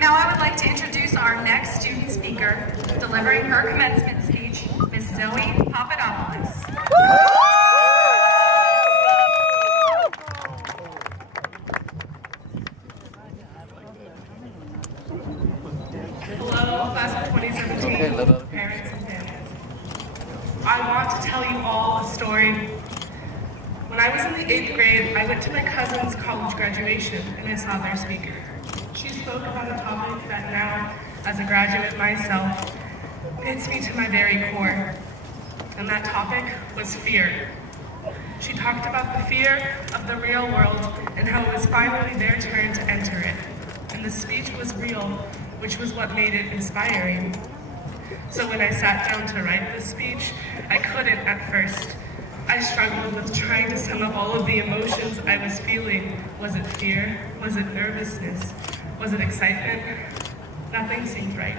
Now I would like to introduce our next student speaker, delivering her commencement speech, Ms. Zoe Papadopoulos. Hello, class of 2017, parents and families. I want to tell you all a story. When I was in the 8th grade, I went to my cousin's college graduation and I saw their speaker. She spoke about a topic that now, as a graduate myself, hits me to my very core. And that topic was fear. She talked about the fear of the real world and how it was finally their turn to enter it. And the speech was real, which was what made it inspiring. So when I sat down to write this speech, I couldn't at first. I struggled with trying to sum up all of the emotions I was feeling. Was it fear? Was it nervousness? Was it excitement? Nothing seemed right.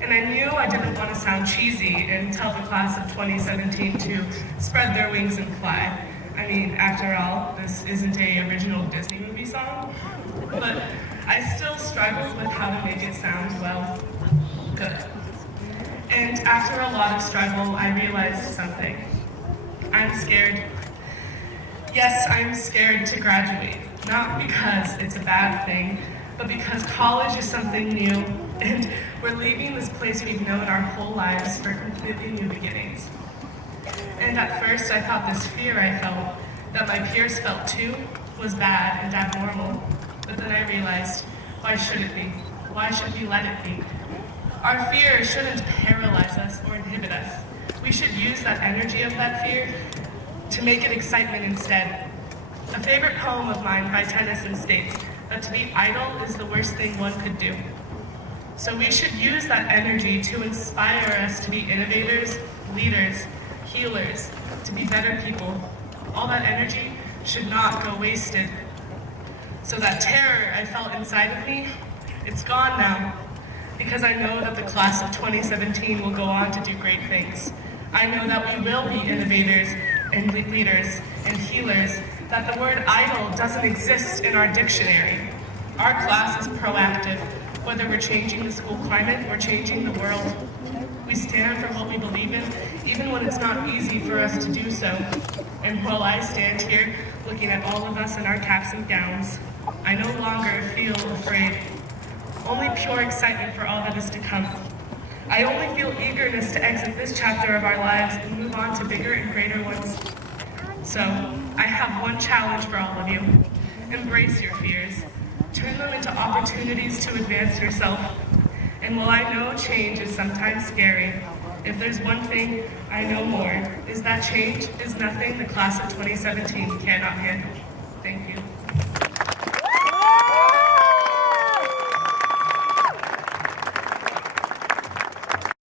And I knew I didn't want to sound cheesy and tell the class of 2017 to spread their wings and fly. I mean, after all, this isn't an original Disney movie song. But I still struggled with how to make it sound, well, good. And after a lot of struggle, I realized something. I'm scared. Yes, I'm scared to graduate. Not because it's a bad thing, but because college is something new, and we're leaving this place we've known our whole lives for completely new beginnings. And at first, I thought this fear I felt, that my peers felt too, was bad and abnormal. But then I realized, why should it be? Why should we let it be? Our fear shouldn't paralyze us or inhibit us. We should use that energy of that fear to make it excitement instead. A favorite poem of mine by Tennyson states that to be idle is the worst thing one could do. So we should use that energy to inspire us to be innovators, leaders, healers, to be better people. All that energy should not go wasted. So that terror I felt inside of me, it's gone now, because I know that the class of 2017 will go on to do great things. I know that we will be innovators and leaders and healers, that the word idle doesn't exist in our dictionary. Our class is proactive, whether we're changing the school climate or changing the world. We stand for what we believe in, even when it's not easy for us to do so. And while I stand here looking at all of us in our caps and gowns, I no longer feel afraid. Only pure excitement for all that is to come. I only feel eagerness to exit this chapter of our lives and move on to bigger and greater ones. So, I have one challenge for all of you. Embrace your fears. Turn them into opportunities to advance yourself. And while I know change is sometimes scary, if there's one thing I know more, is that change is nothing the class of 2017 cannot handle. Thank you.